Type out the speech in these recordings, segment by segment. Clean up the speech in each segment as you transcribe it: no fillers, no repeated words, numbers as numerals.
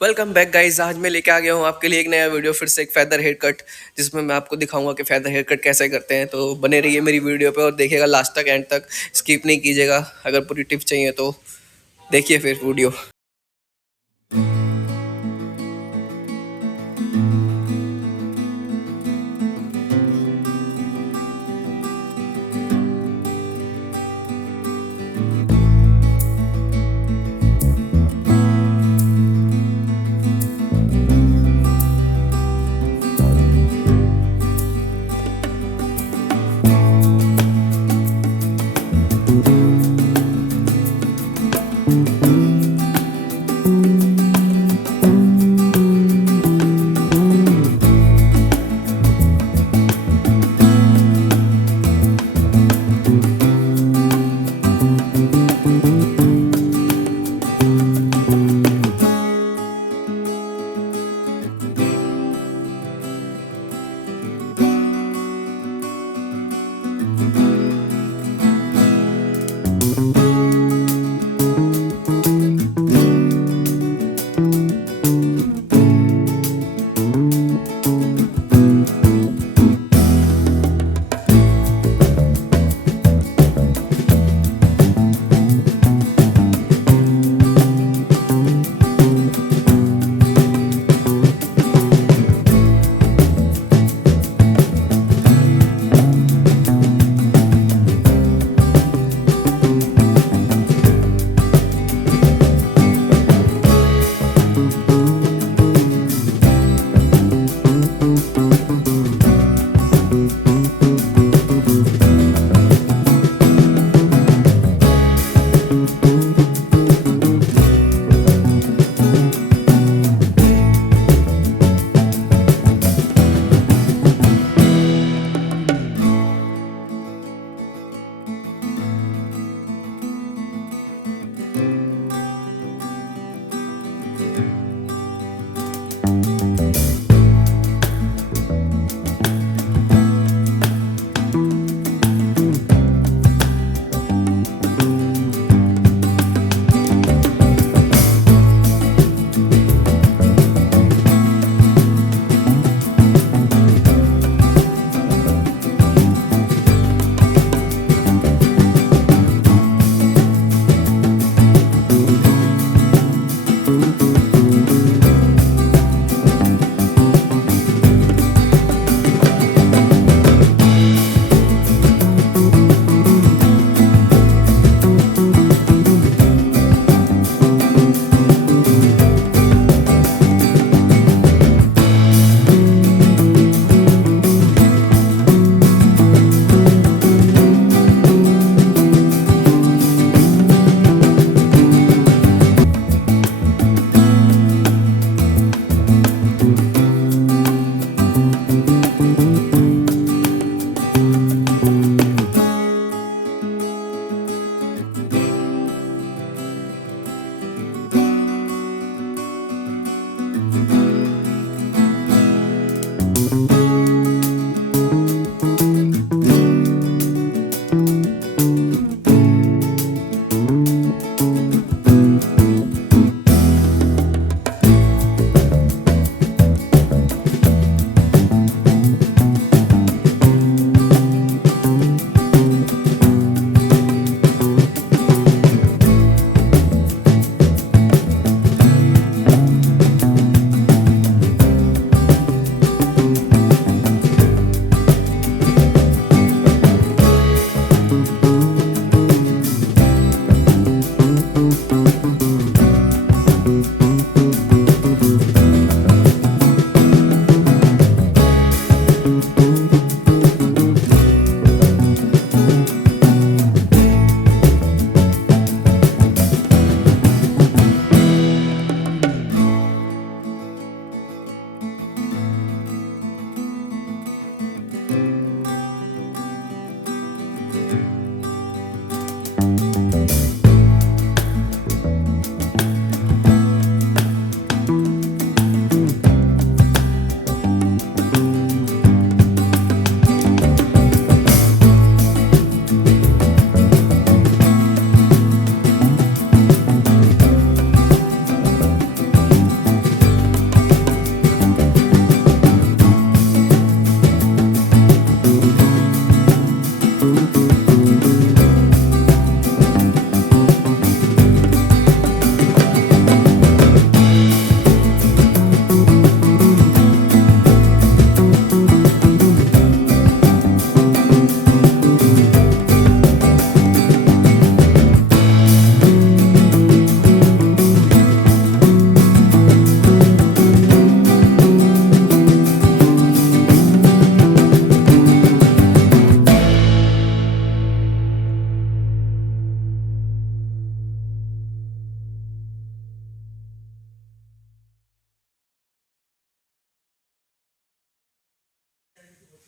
Welcome back guys. आज मैं लेके आ गया हूँ आपके लिए एक नया वीडियो, फिर से एक फेदर हेयर कट, जिसमें मैं आपको दिखाऊंगा कि फेदर हेयर कट कैसे करते हैं। तो बने रहिए मेरी वीडियो पे और देखिएगा लास्ट तक, एंड तक स्किप नहीं कीजिएगा। अगर पूरी टिप्स चाहिए तो देखिए फिर वीडियो।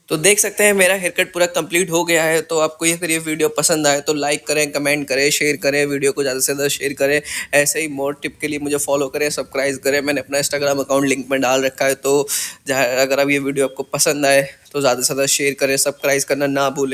तो देख सकते हैं मेरा हेयर कट पूरा कंप्लीट हो गया है। तो आपको ये अगर ये वीडियो पसंद आए तो लाइक करें, कमेंट करें, शेयर करें, वीडियो को ज़्यादा से ज़्यादा शेयर करें। ऐसे ही मोर टिप के लिए मुझे फॉलो करें, सब्सक्राइब करें। मैंने अपना इंस्टाग्राम अकाउंट लिंक में डाल रखा है, तो जहाँ अगर अब ये वीडियो आपको पसंद आए तो ज़्यादा से ज़्यादा शेयर करें, सब्सक्राइब करना ना भूलें।